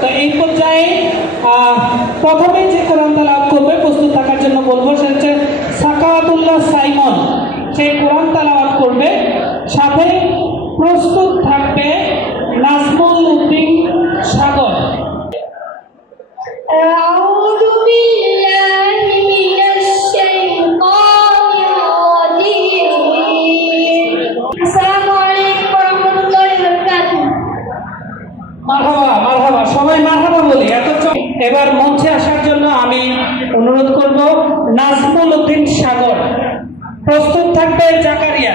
তো এই পর্যায়ে প্রথমে যে কোরআন তালাওয়াত করবে, প্রস্তুত থাকার জন্য বলব সে হচ্ছে সাকাতুল্লাহ সাইমন। সে কোরআন তালাওয়াত করবে, সাথে প্রস্তুত থাকবে নাজমুল উদ্দিন সবাই মারহাবা বলি, এত এবার মঞ্চে আসার জন্য আমি অনুরোধ করব, নাজমুল উদ্দিন সাগর, প্রস্তুত থাকবে জাকারিয়া।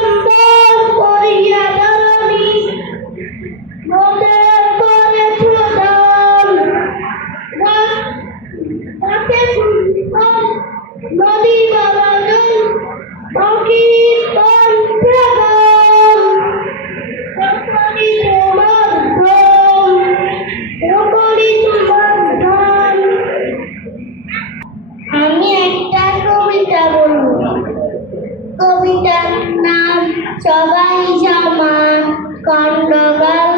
সবাই জমা কন্ডগাল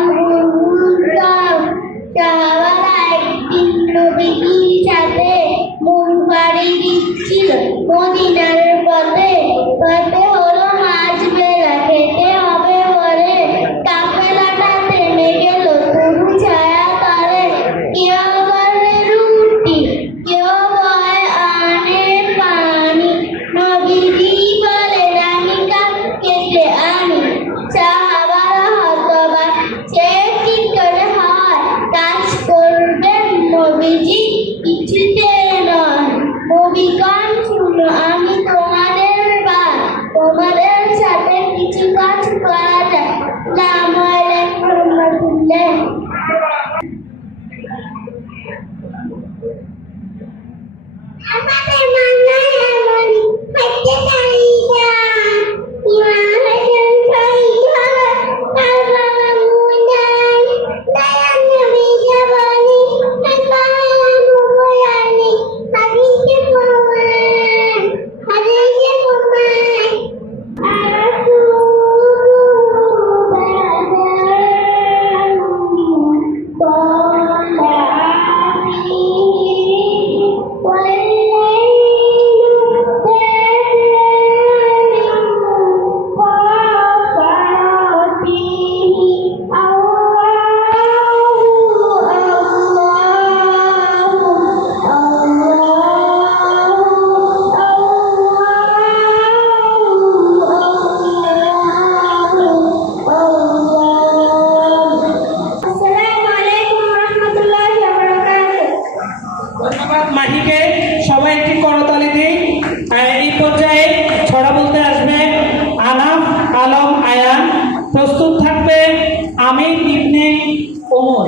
তাহারা একদিন নবীর সাথে মুখ বাড়ি দিচ্ছিল। মদিনার পথে পথে প্রস্তুত থাকবে আমির ইবনে ওমর।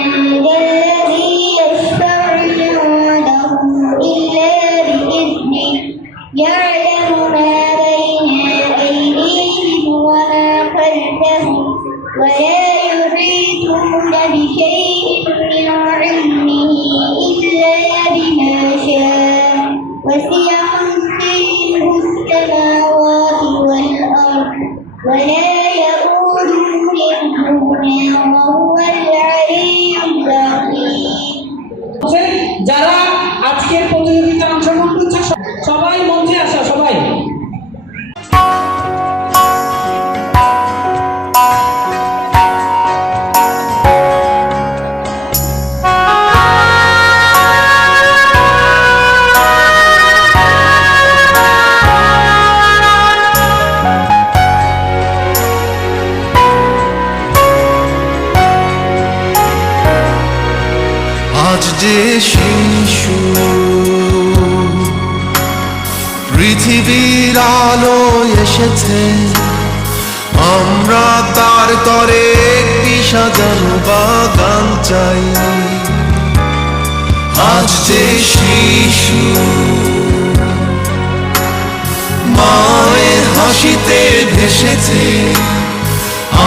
যারা আজকের প্রতিযোগিতা অংশগ্রহণ করছে সবাই আজ যে শিশু পৃথিবীর আলো এসেছে। আমরা তার তরে একটি সাজানো বাগান চাই। আজ যে শিশু মায়ের হাসিতে ভেসেছে।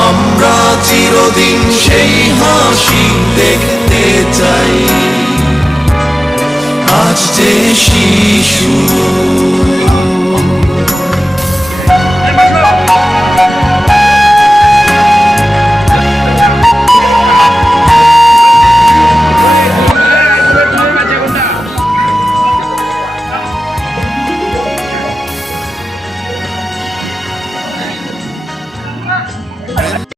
আমরা চিরদিন সেই হাসি চাই। আজ যে শিশু